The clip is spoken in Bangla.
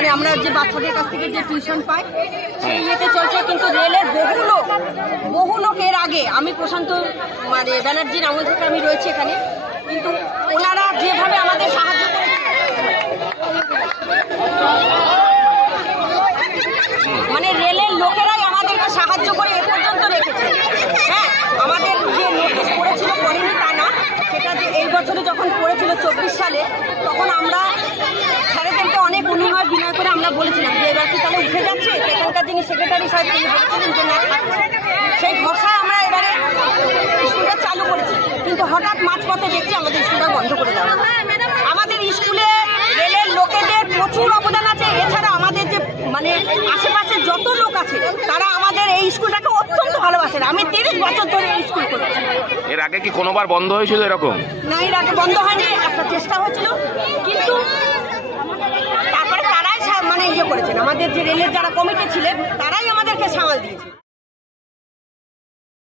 মানে আমরা যে বাচ্চাদের কাছ থেকে যে টিউশন পাই সেই ইয়েতে চলছে। কিন্তু রেলের বহু লোক এর আগে, আমি প্রশান্ত মানে ব্যানার্জির আমল থেকে আমি রয়েছি এখানে, কিন্তু ওনারা যেভাবে আমাদের সাহায্য করেছে, মানে রেলের লোকেরাই আমাদেরকে সাহায্য করে এ পর্যন্ত রেখেছে। হ্যাঁ, আমাদের যে নোটিশ করেছিল করেনি তা না, সেটা যে এই বছরে যখন করেছিল 24 সালে, তখন আমরা স্যারেদেরকে অনেক অনুনয় বিনয় করে আমরা বলেছিলাম যে এবার কি তাহলে উঠে যাচ্ছে। এখানকার যিনি সেক্রেটারি সাহেব তিনি বলেছিলেন যে না থাকছে। সেই ভরসায় আমরা এবারে স্কুলটা চালু করেছি, কিন্তু হঠাৎ মাঝপথে দেখছি আমাদের স্কুলটা বন্ধ করে দেওয়া। আমাদের স্কুলে রেলের লোকেদের প্রচুর অবদান আছে। এছাড়া আমাদের যে মানে আশেপাশে যত লোক আছে তারা আমাদের এই স্কুলটাকে অত্যন্ত ভালোবাসেন। আমি 30 বছর ধরে এই স্কুল করেছি। এর আগে কি কোনোবার বন্ধ হয়েছিল এরকম? না, এর আগে বন্ধ হয়নি, একটা চেষ্টা হয়েছিল, কিন্তু তারপরে তারাই মানে ইয়ে করেছেন, আমাদের যে রেলের যারা কমিটি ছিলেন তারাই আমাদেরকে সামাল দিয়েছে।